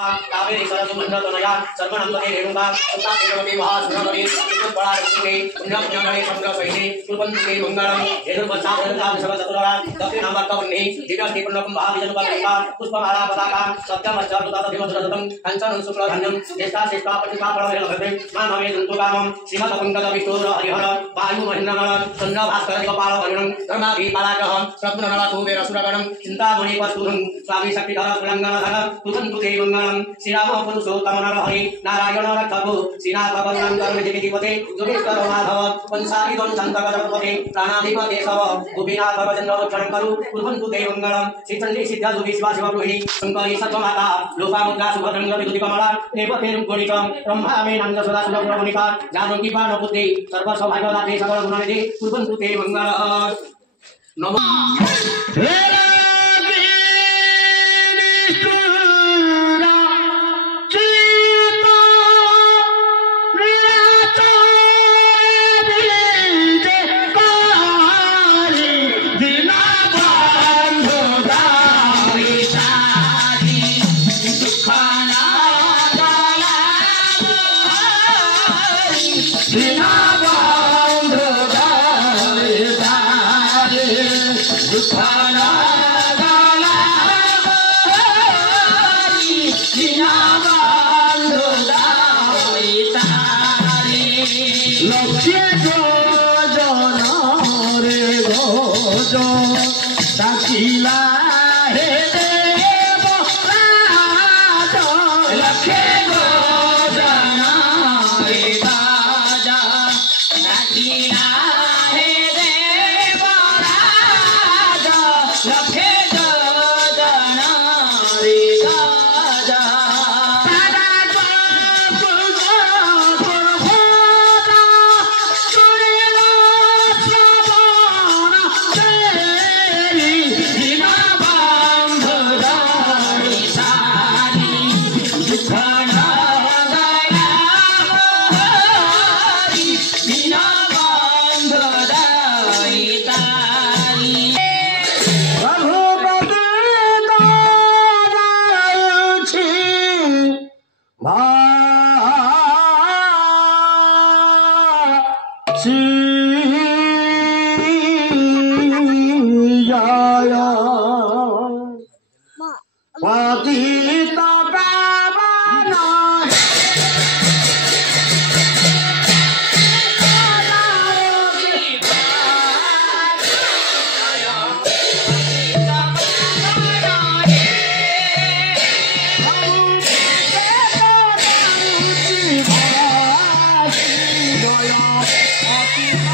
कावेरी सरसु मंडलतनया सर्वनंदने रेणुका सुता देवती महासुरनवी विद्युत बड़ा रत्ने पुण्य पुण्यगणे समुद्र सहिने कुलपंते मंगलम हेतुपच्छादता सर्वचतुरा दक्षिण अमर्तवन्ने दिव्यस्ति पुण्यकं भाविजनुपत्रिका पुष्पमाला पताका सत्यमच्चारुता तदिमधुरतम कंचन शुक्लधन्यम ज्येष्ठा श्रेष्ठा पतिका परमेलभद्रे मानवे दन्तुकामं श्रीमदपङ्कज विष्णुर हरिहर वायु महेन्द्रगण चन्द्र भास्कर कपाल वर्णं धर्माभि पालाकहं प्रपुननला कुबेर सुरगणं चिन्तामणि पस्तुरं स्वामी शक्तिधर तुलंगनधर तुलन्तु ते मंगलम श्रीराम पुरुषोत्तम नरहरि नारायण रक्षको श्रीनाथ भगवान विधिपते जोगेश्वर माधव पंचारिदं शंकरपते प्राणाधिपते सव गोपीनाथ भजन्द्र रक्षण करु कुर्वन्तु ते मंगलम श्रीचंडी सिद्ध जोगी शिवा शिव गृहिणी शंकरी सत्वमाता लोकामुद्रा शुभद्रंग विदुति कमला देवते गुणितम ब्रह्मा मे नंद सदा सुलभ गुणिका जानकी बाण बुद्धि सर्व सौभाग्यदाते सकल गुणनिधि कुर्वन्तु ते मंगलम नमः Happy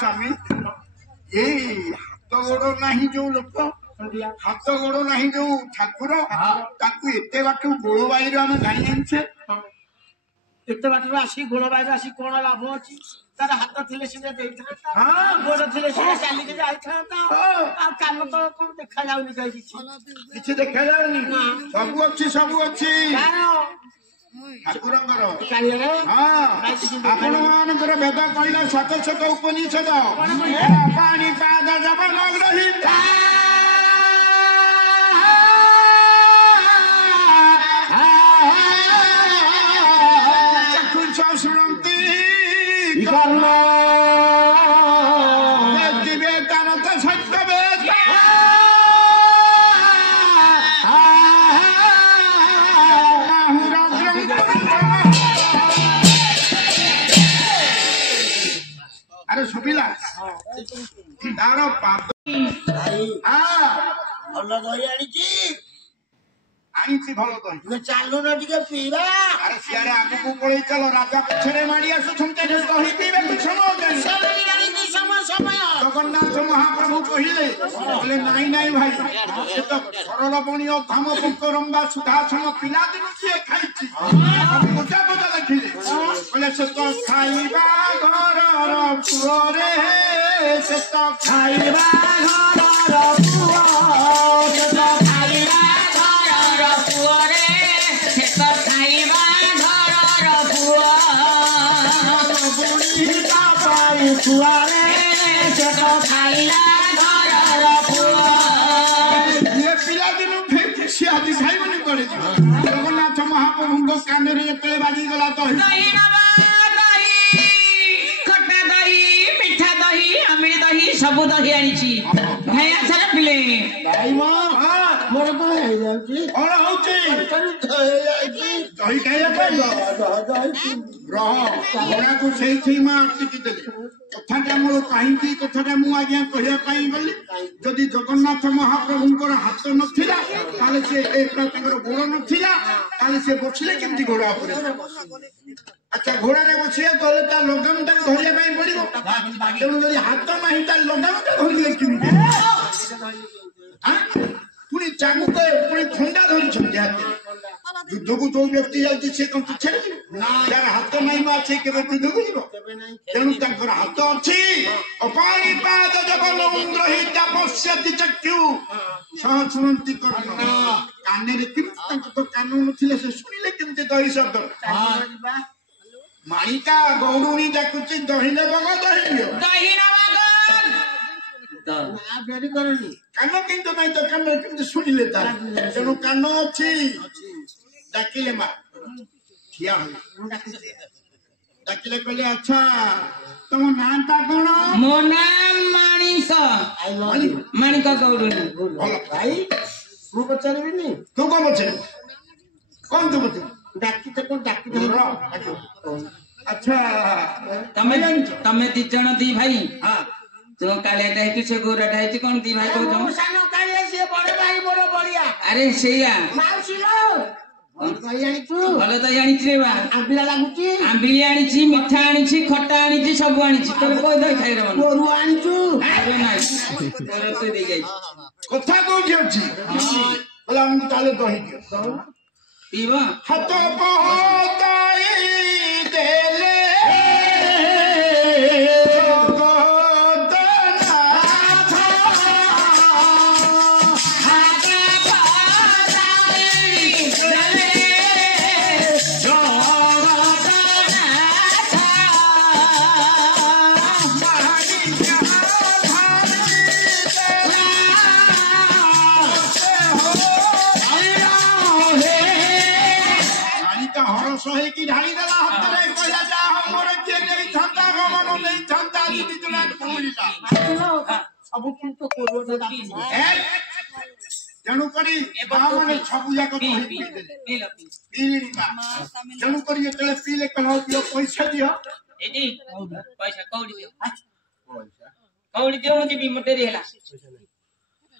स्वामी ये हाथ गोड़ नहीं जो लोक हाथ गोड़ नहीं जो ठाकुर एत बाट गोलबाई आम जानी जाचे एत बाट आसी गोलबाई आसी कौन लाभ अच्छी तार हाथ थे सीधे गोड़ थे सीधे चलिके जाता कान तो कौन देखा जाऊनी कहीं किसी देखा जाऊनी सब अच्छी ठाकुर आपण मानकर वेद कहला शत शत उपनिषद पानी पाद जब नग्रहित चक्षुष शुणन्ति कर्म वेदांत सत्यवेद अरे सुबिला तार पाद भल दही आनी भल दही चालू न टे पीवा अरे सियारे आगू पड़े चलो राजा पछरे माड़ी आसुछन्ते दही पीबे को समय जगन्नाथ महाप्रभु कहले बोले नाई नाई भाई से तो सरल बणियो धाम पुकरंबा सुधासन पिला दिन से खाइछि गोटा गोटा देखिले बोले से तो खाइबा घरर पुरे से तो खाइबा घरर पुआ से तो खाइबा घरर पुरे से तो खाइबा घरर पुआ बुढ़ी का पाई पुआरे से तो खाइला घरर पुआ ये पिला दिन फिर किसी आदि खाई बनी पड़े जगन्नाथ महाप्रभु कान रे एते बाजी गला दही दही खट्टा दही मिठा दही अमृत दही सब दही आनी भाई आसर पिले भाई मोर को है जाउची और होची दही खाइए रह घोड़ा को से माँ आसिकी देली कथाटा मोर कहीं कथाटा मु आज्ञा कहवाई गली जदि जगन्नाथ महाप्रभुंर हाथ नथिला ताले से गोड़ नथिला ताले से बसिले केमती घोड़ा उपरे अच्छा घोड़ा रे बसिया तले ता लगाम ता धरिया पई पड़िबो तेणु जदि हाथ नाही ता लगाम ता धरिले केमती पुणी चाकू के पुणी खंडा धरी छथि हाथ युद्ध को जो व्यक्ति जाती से कौन छेड़ यार हाथ नहीं माछे के युद्ध को जीव तेणु तांकर हाथ अछि अपानी पाद जब नंद्रहित पश्यति चक्षु सह सुनंती कर्म काने रे किम तांक तो कान नथिले से सुनिले केमते दही शब्द माणिका गौरुणी डाकुची दही ने बग दही दियो दही ना फेरी करनी कान किंतु नहीं तो कान केमते सुनिले ता तेणु कान अछि डाकिले मा किया हो डाकिले कहले अच्छा तुम नाता कोन मो नाम माणिक माणिक गौरुणी भलो भाई तू पचारबिनी तू को बचे कौन तू बचे डाकी तो डाकी अच्छा तमे दी जण दी भाई हां तो काले टाइटु से गोराटा है कौन दी भाई को सानो काले से बड़े भाई बोलो बढ़िया अरे सैया माउसी लो ଦହି ଆଣିଛୁ ଭଲ ଦହି ଆଣିଛି ରେ ବା ଆମ୍ବିଳା ଲାଗୁଛି ଆମ୍ବିଳି ଆଣିଛି ମିଠା ଆଣିଛି ଖଟା ଆଣିଛି ସବୁ ଆଣିଛି ତୋର କୋଉ ଦହି ଖାଇର ଗୋରୁ ଆଣିଛୁ ରୋଷେଇ ଦେଇ ଯାଇଛି କଥା କୋଉଠି ଅଛି କହିଲା ଆମକୁ ତାହେଲେ ଦହି ଦିଅ ପିଇବ ହାତ ପହତାଇ ଦେଲେ ସହିକି ଢାଳି ଦେଲା ହାତରେ କହିଲା ଯା ମୋର କିଏ ନେଇଥାନ୍ତା ଗମନ ନେଇଥାନ୍ତା ସବୁ କିନ୍ତୁ ତେଣୁ କରି ମାନେ ସବୁ ଯାକ ତେଣୁ କରି ଯେତେବେଳେ ପିଇଲେ କହିଲ ଦିଅ ପଇସା ଦିଅ ପଇସା କଉଠି ଦିଅ କଉଠି ଦିଅ ମୁଁ ଯିବି ମୋ ଡେରି ହେଲା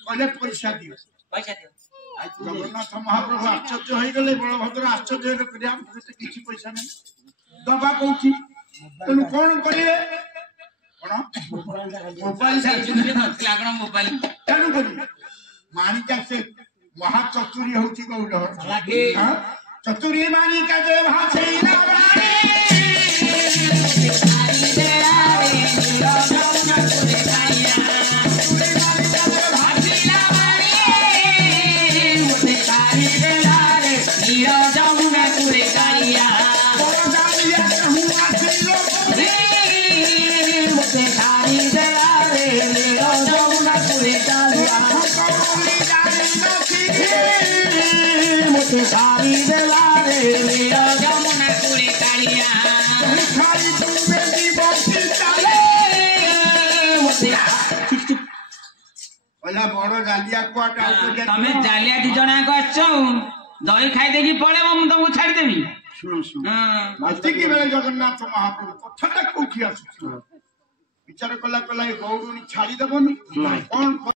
କହିଲେ ପଇସା ଦିଅ ପଇସା ଦିଅ ଜଗନ୍ନାଥ ମହାପ୍ରଭୁ ଆଶ୍ଚର୍ଯ୍ୟ ହେଇଗଲେ ବଳଭଦ୍ର ଆଶ୍ଚର୍ଯ୍ୟ କରିବା କିଛି ପଇସା ନାହିଁ ଦବା କହୁଛି ତେଣୁ କଣ କରିବେ କଣ ତେଣୁ କରି ମାଣିକା ସେ ମହାଚତୁରୀ ହଉଛି ଗୌଡ଼ ଚତୁରୀ ମାଣିକା ଯେ ଭାଷେଇଲା सारी दिलारे मेरा जमुना कुड़े कालिया खाली तू मेरी बस्ती चले ओला बड़ गालिया कोटा तमे जालिया दी जना को आछो दही खाई देगी पड़े मैं तुमको छाड़ देबी सुनो सुनो मस्ती की बेले जगन्नाथ महाप्रभु कथाटा कोठी आसु विचार कला कला गौरुनी छाड़ी देबनी कोन